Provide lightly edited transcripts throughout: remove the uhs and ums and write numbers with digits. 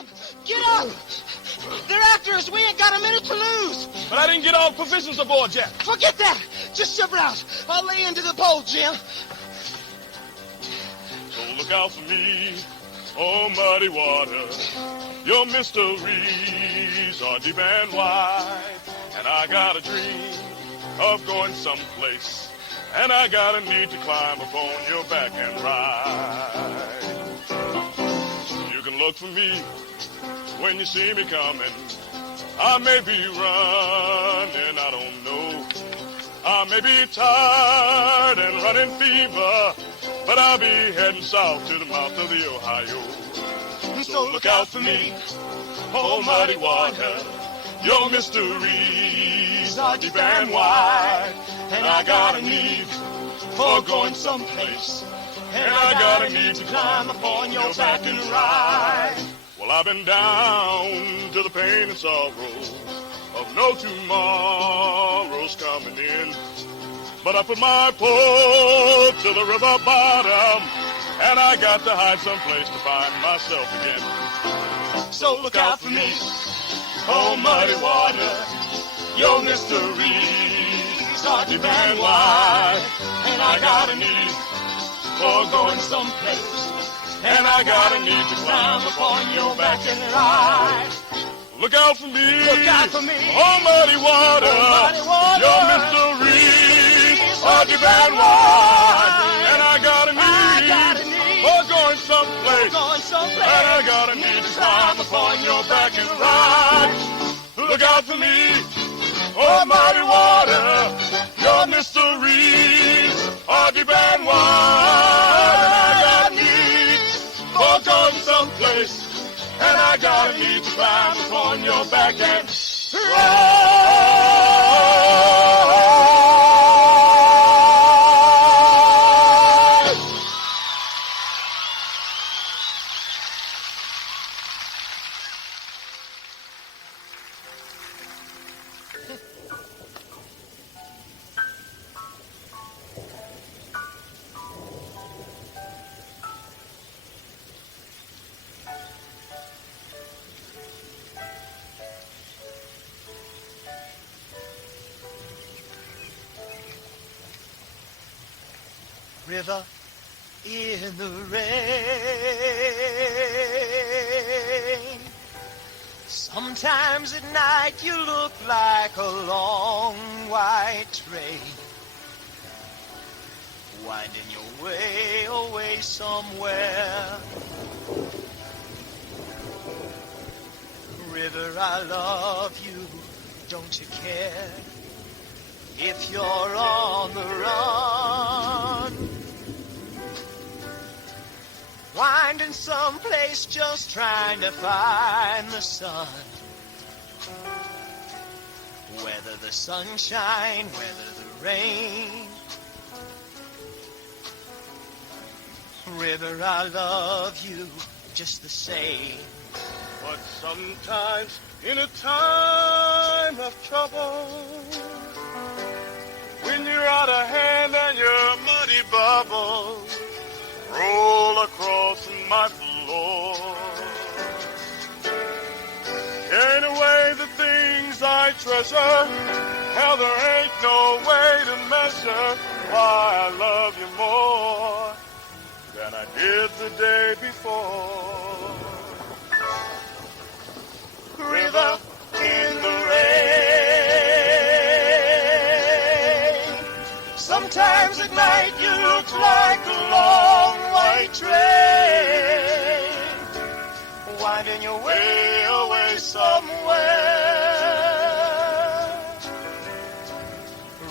Jim, get up! They're after us. We ain't got a minute to lose. But I didn't get all provisions aboard yet. Forget that. Just shove her out. I'll lay into the pole, Jim. So look out for me, oh muddy water. Your mysteries are deep and wide. And I got a dream of going someplace. And I got a need to climb up on your back and ride. You can look for me when you see me coming. I may be running, I don't know. I may be tired and running fever, but I'll be heading south to the mouth of the Ohio. So look out for me, oh muddy water. Your mysteries are deep and wide. And I got a need for going someplace. And I got a need to climb upon your back and ride. Well, I've been down to the pain and sorrow of no tomorrows coming in. But I put my pole to the river bottom, and I got to hide someplace to find myself again. So look out for me, oh muddy water. Your mysteries are deep and wide. And I got a need for going someplace. And I got a need to climb upon your back and ride. Look out for me, oh muddy water. Your mysteries are deep and wide. And I got a need for going someplace. And I got a need to climb upon your back and ride. Look out for me, oh muddy water. Your mysteries are deep and wide. And I got need for going someplace, and I got a need to climb upon your back and ride. River in the rain. Sometimes at night you look like a long white train, winding your way away somewhere. River, I love you, don't you care if you're on the run? Winding someplace just trying to find the sun. Whether the sunshine, whether the rain. River, I love you just the same. But sometimes in a time of trouble, when you're out of hand and your muddy bubbles roll across my floor, carrying away the things I treasure, hell, there ain't no way to measure why I love you more than I did the day before. River in the rain. Sometimes at night you look like a long white train, winding your way away somewhere.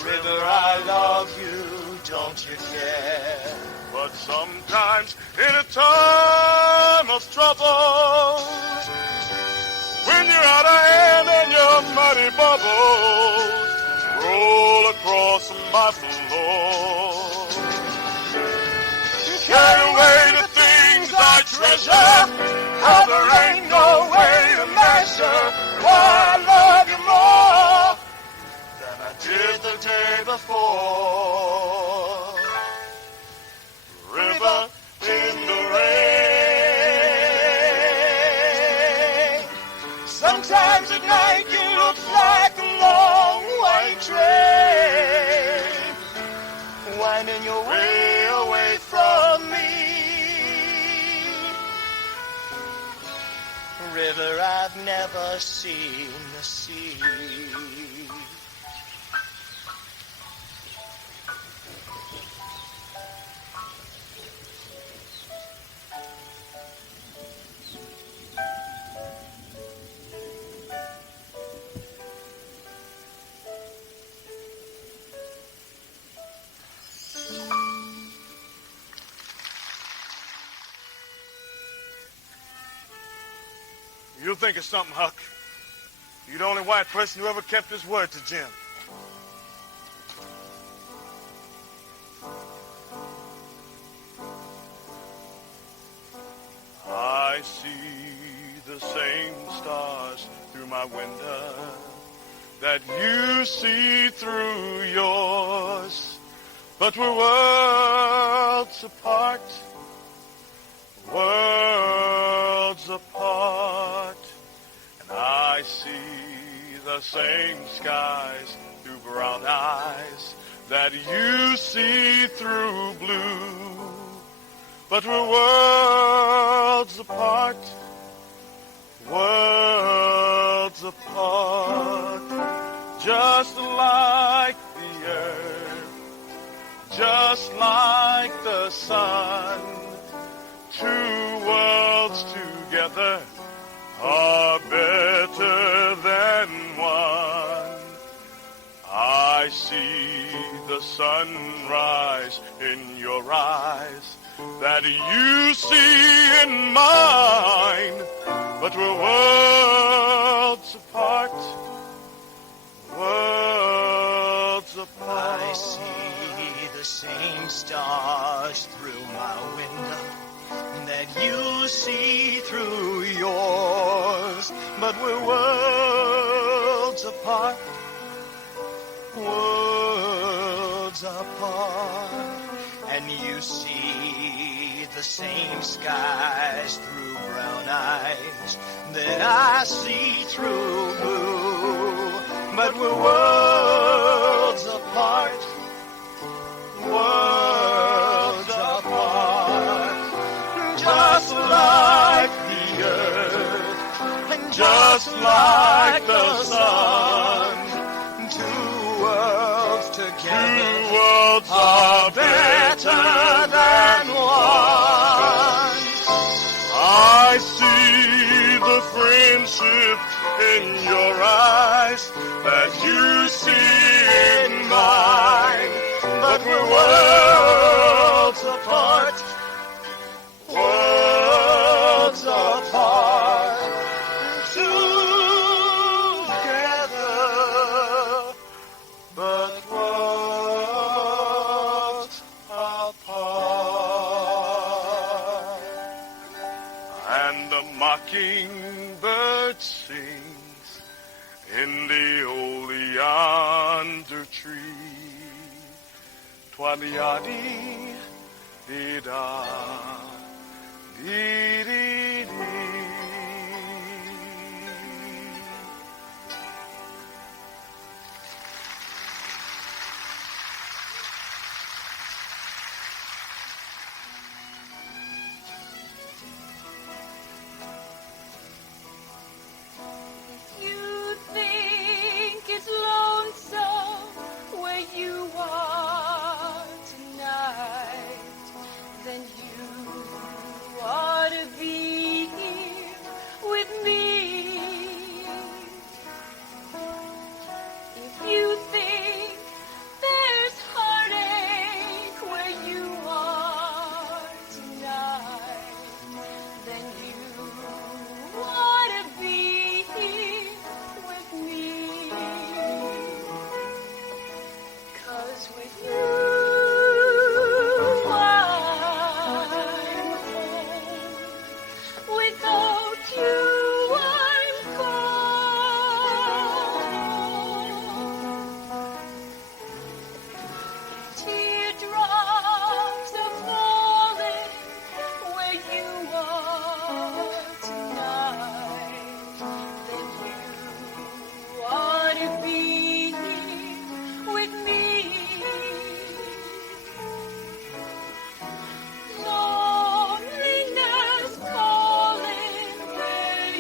River, I love you, don't you care? But sometimes in a time of trouble, when you're out of hand and your muddy bubbles roll across my floor, carry away the things I treasure, how there ain't no way to measure why I love you more than I did the day before. River in the rain. river I've never seen the sea. You'll think of something, Huck. You're the only white person who ever kept his word to Jim. I see the same stars through my window that you see through yours, but we're worlds apart, worlds apart. And I see the same skies through brown eyes that you see through blue, but we're worlds apart, worlds apart. Just like the earth, just like the sun, two worlds together are better than one. I see the sunrise in your eyes that you see in mine, but we're worlds apart, worlds apart. I see the same stars through my window that you see through yours, but we're worlds apart, worlds apart. And you see the same skies through brown eyes that I see through blue, but we're worlds apart, worlds apart. Just like the earth, and just like the sun, two worlds together, two worlds are better than one. I see the friendship in your eyes that you see in mine, but we're worlds apart, worlds apart, together, but worlds apart. And the mockingbird sings in the old yonder tree. Twa-dee-ah-dee, dee-da, dee-dee-dee. You think it's lonesome where you are tonight, then you ought to be here with me. If you think there's heartache where you are tonight, then you ought to be here with me. 'Cause with you I'm home, without you I'm gone. Teardrops are falling where you are tonight, then you ought to be here with me. Loneliness calling where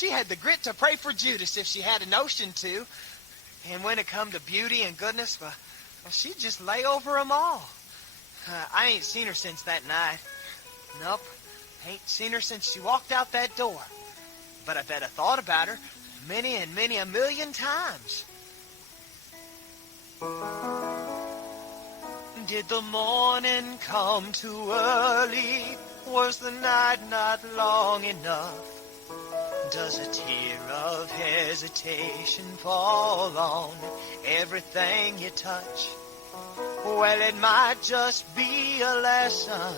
she had the grit to pray for Judas if she had a notion to. And when it come to beauty and goodness, well she'd just lay over 'em all. I ain't seen her since that night. Nope, ain't seen her since she walked out that door. But I bet I thought about her many and many a million times. Did the morning come too early? Was the night not long enough? Does a tear of hesitation fall on everything you touch? Well, it might just be a lesson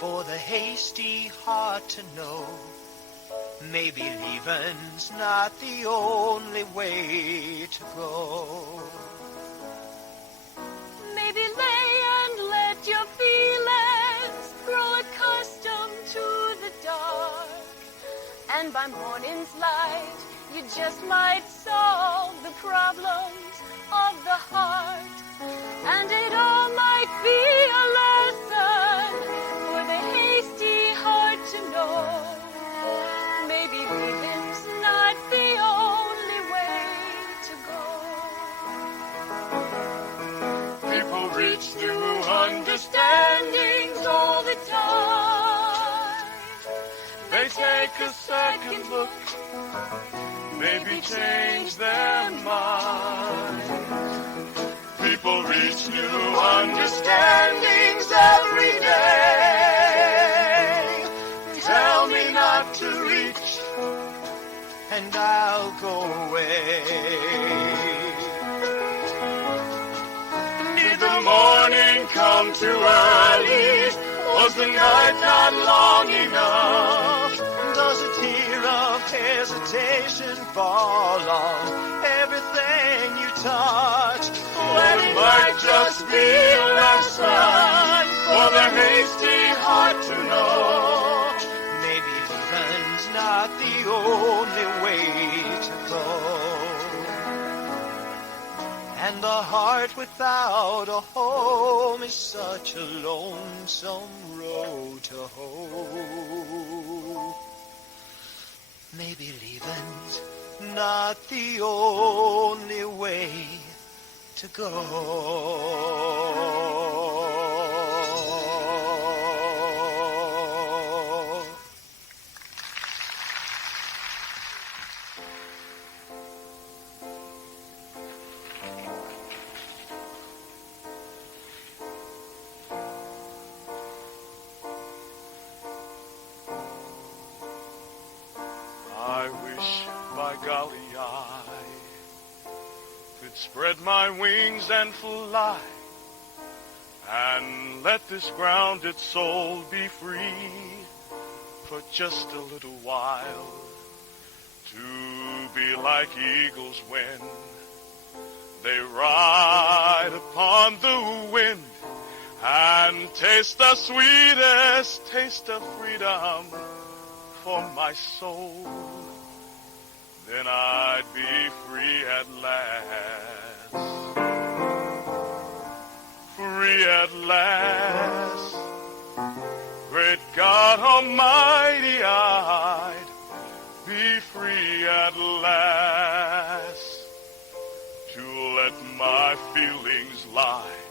for the hasty heart to know. Maybe leaving's not the only way to go. Maybe lay and let your feelings grow accustomed to the dark. And by morning's light, you just might solve the problems of the heart. And it all might be a lesson for the hasty heart to know. Maybe leaving's not the only way to go. People reach new Understandings all the time. They take a second look, maybe change their mind. People reach new understandings every day. Tell me not to reach, And I'll go away. did the morning come too early? Was the night not long enough? Does a tear of hesitation fall on everything you touch? Well, it might just be a lesson for the hasty heart to know. Maybe leaving's not the only way to go. And the heart without a home is such a lonesome road to hoe. Maybe leaving's not the only way to go. I wish, by golly, I could spread my wings and fly, and let this grounded soul be free for just a little while, to be like eagles when they ride upon the wind, and taste the sweetest taste of freedom for my soul. Then I'd be free at last. Free at last. Great God Almighty, I'd be free at last. To let my feelings lie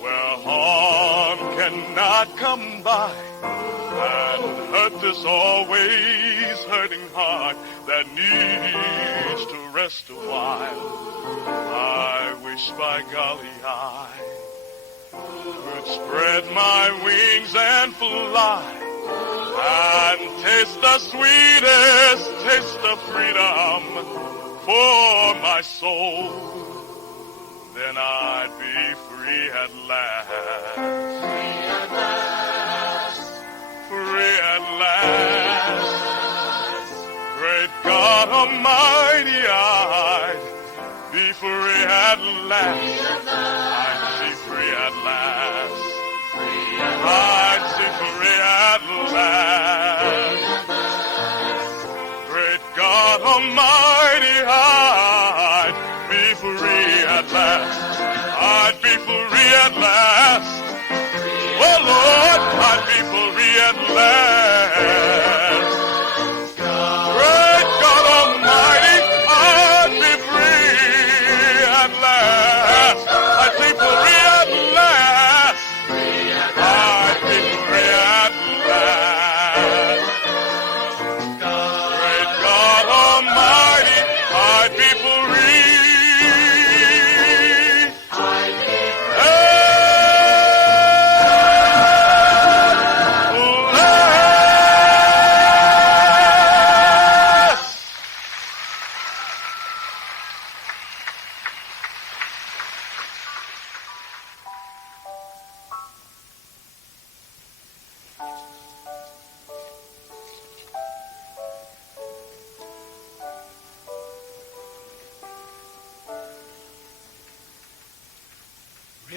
where harm cannot come by, and hurt this always hurting heart that needs to rest a while. I wish, by golly, I could spread my wings and fly, and taste the sweetest taste of freedom for my soul. Then I'd be free at last. Free at last. Free at last. Great God Almighty, I'd be free at last. I'd be free at last. I'd be free at last. Great God Almighty, I'd be free at last. I'd be free at last. Oh Lord, I'd be free at last.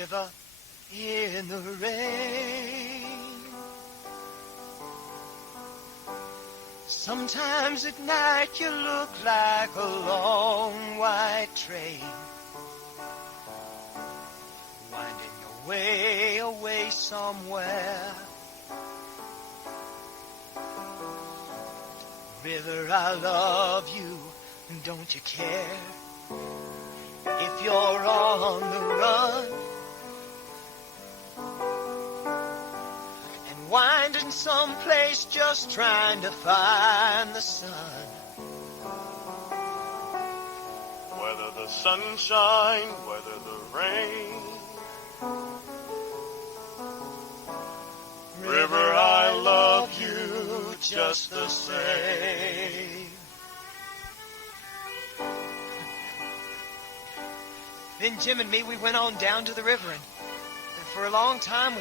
river in the rain. Sometimes at night you look like a long white train, winding your way away somewhere. River, I love you, and don't you care if you're on the run and winding someplace just trying to find the sun? Whether the sunshine, whether the rain, River, I love you just the same. Then Jim and me, we went on down to the river, and for a long time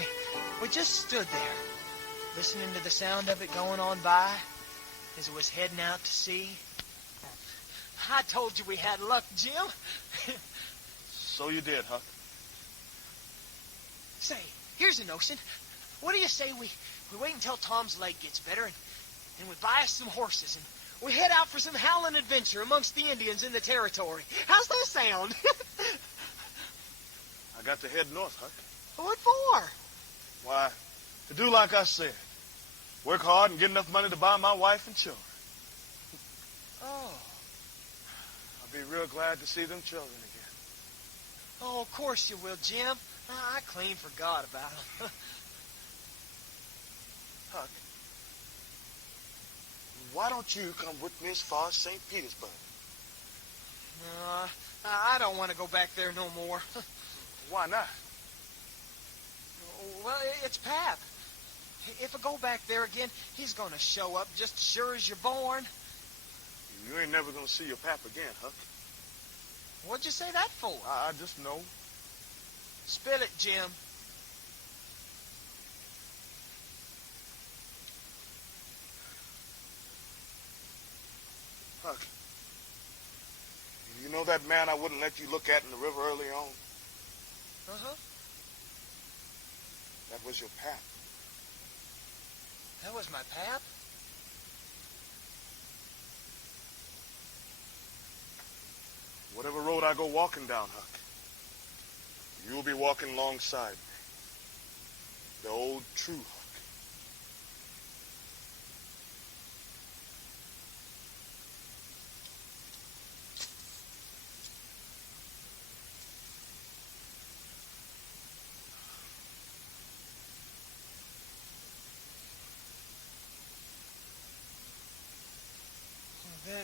we just stood there, listening to the sound of it going on by as it was heading out to sea. I told you we had luck, Jim. So you did, huh? Say, here's a notion. What do you say we wait until Tom's leg gets better and we buy us some horses and we head out for some howling adventure amongst the Indians in the territory? How's that sound? I got to head north, Huck. What for? Why, to do like I said. Work hard and get enough money to buy my wife and children. Oh. I'll be real glad to see them children again. Oh, of course you will, Jim. I clean forgot about them. Huck, why don't you come with me as far as St. Petersburg? No, I don't want to go back there no more. Why not? Well, it's Pap. If I go back there again, he's going to show up just as sure as you're born. You ain't never going to see your pap again, Huck. What'd you say that for? I just know. Spill it, Jim. Huck, you know that man I wouldn't let you look at in the river earlier on? Uh-huh. That was your pap. That was my Pap? Whatever road I go walking down, Huck, you'll be walking alongside me. The old true Huck.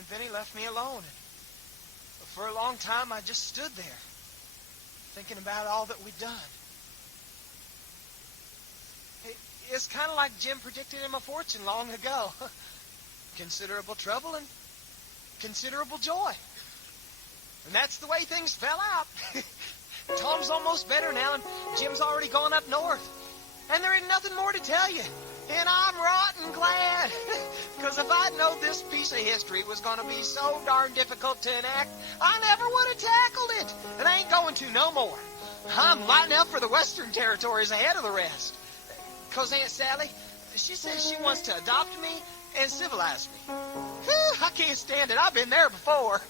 Then he left me alone. And for a long time, I just stood there, thinking about all that we'd done. It's kind of like Jim predicted in my fortune long ago. Considerable trouble and considerable joy. And that's the way things fell out. Tom's almost better now, and Jim's already gone up north. And there ain't nothing more to tell you. And I'm rotten glad. Because if I'd known this piece of history was going to be so darn difficult to enact, I never would have tackled it. And I ain't going to no more. I'm lighting up for the Western Territories ahead of the rest. Because Aunt Sally, she says she wants to adopt me and civilize me. Whew, I can't stand it. I've been there before.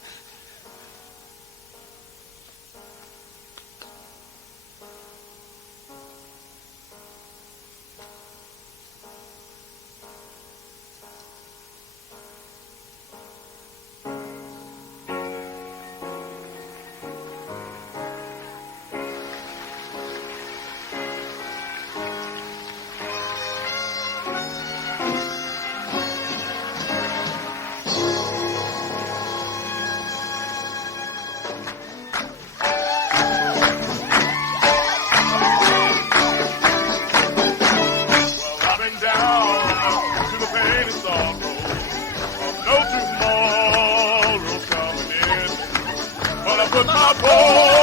Put my boy